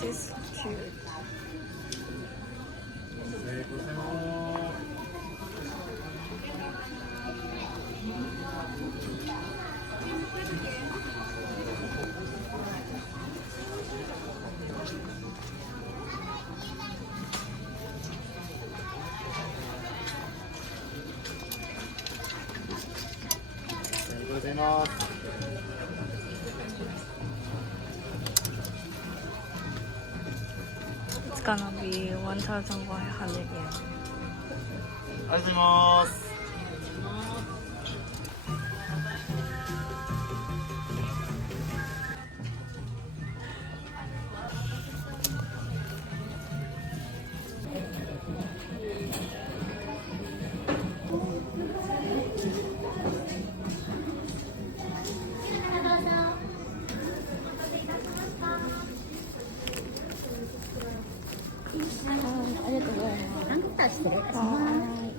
This is cute. It's gonna be 1,100 yen. ありがとうございます。ありがとうございます。失礼いたします。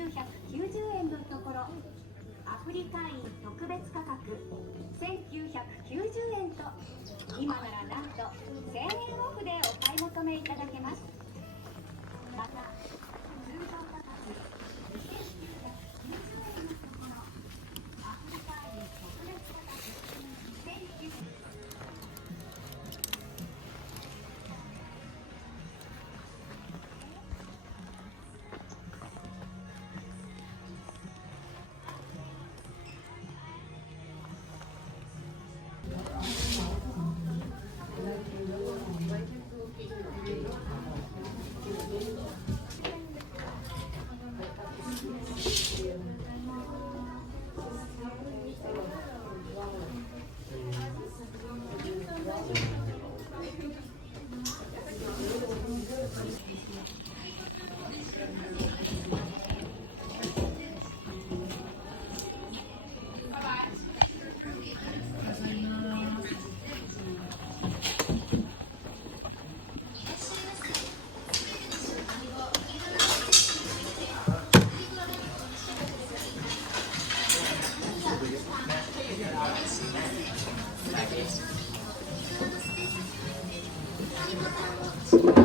1990円のところ、アフリカイン特別価格1990円と、今ならなんと1000円オフでお買い求めいただけます。また通常価格2990円のところ、アフリカイン特別価格1990円。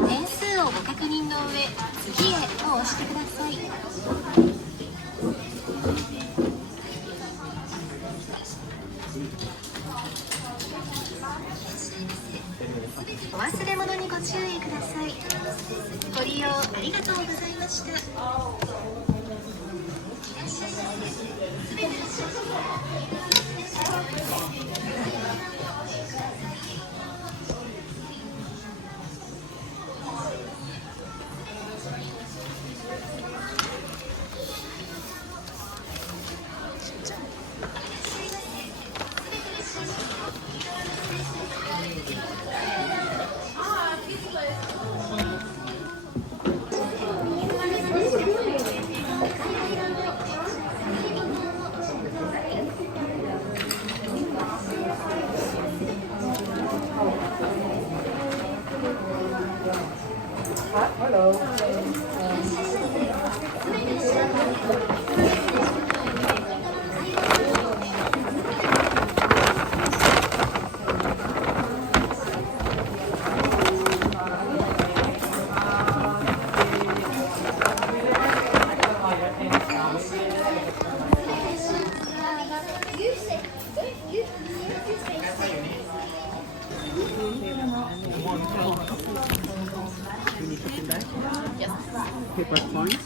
点数をご確認の上、次へと押してください。お忘れ物にご注意ください。ご利用ありがとうございました。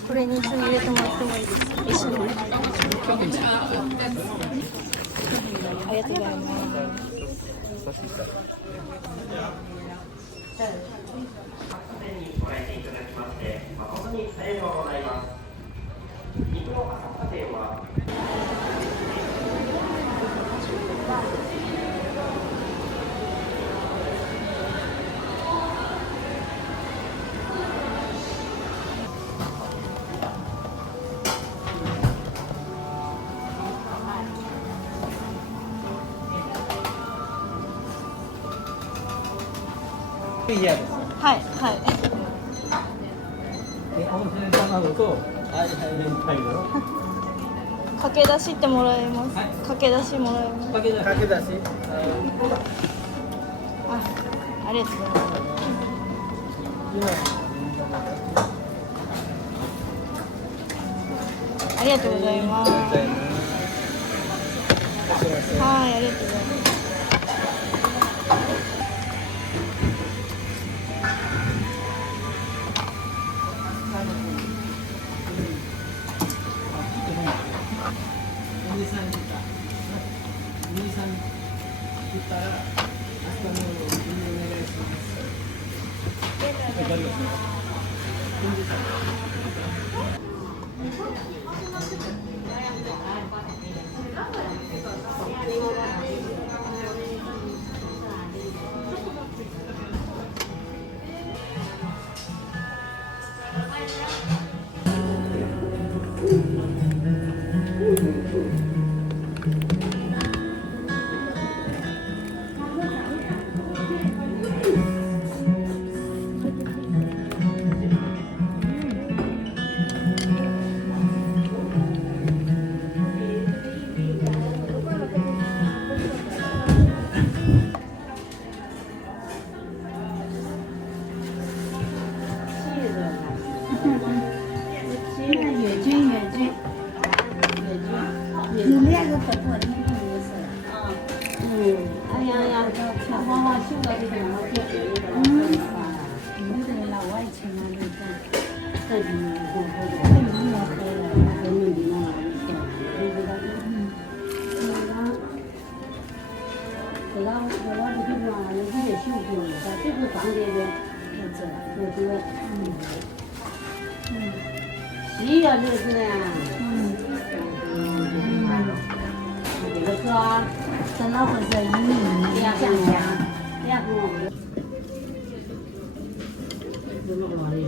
これに一緒に入れてもらってもいいですか？一緒に。ありがとうございます。嫌です。はいはい。温泉卵と明太子。かけだしってもらえます。はいかけだしもらえます。かけだし。ありがとうございます。ありがとうございます。はい、ありがとうございます。洗了就是这样。比如说，蒸了或者鱼米酱香，这样跟我们。那个老的是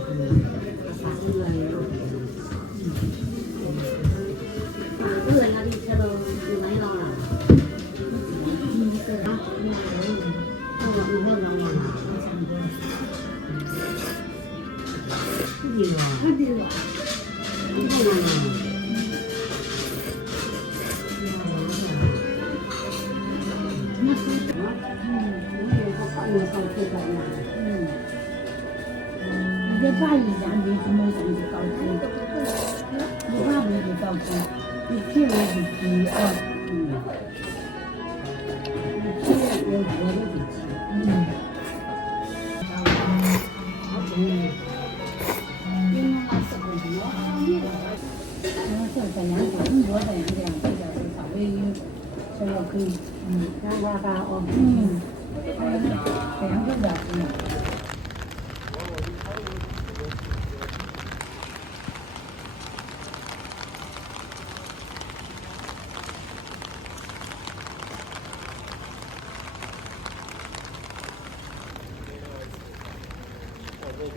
啥子来着？这个那里车都来了啦。这啊，那个老嘛，对吧？对吧？那是什么？我也是上过上课的呀。你这大一样的怎么上去高中？你爸爸是高中，你这个是第二。你这个我的是第我是这样子，中国这样这样比较是稍微有，稍微可以，嘎嘎哦，这样子的，我比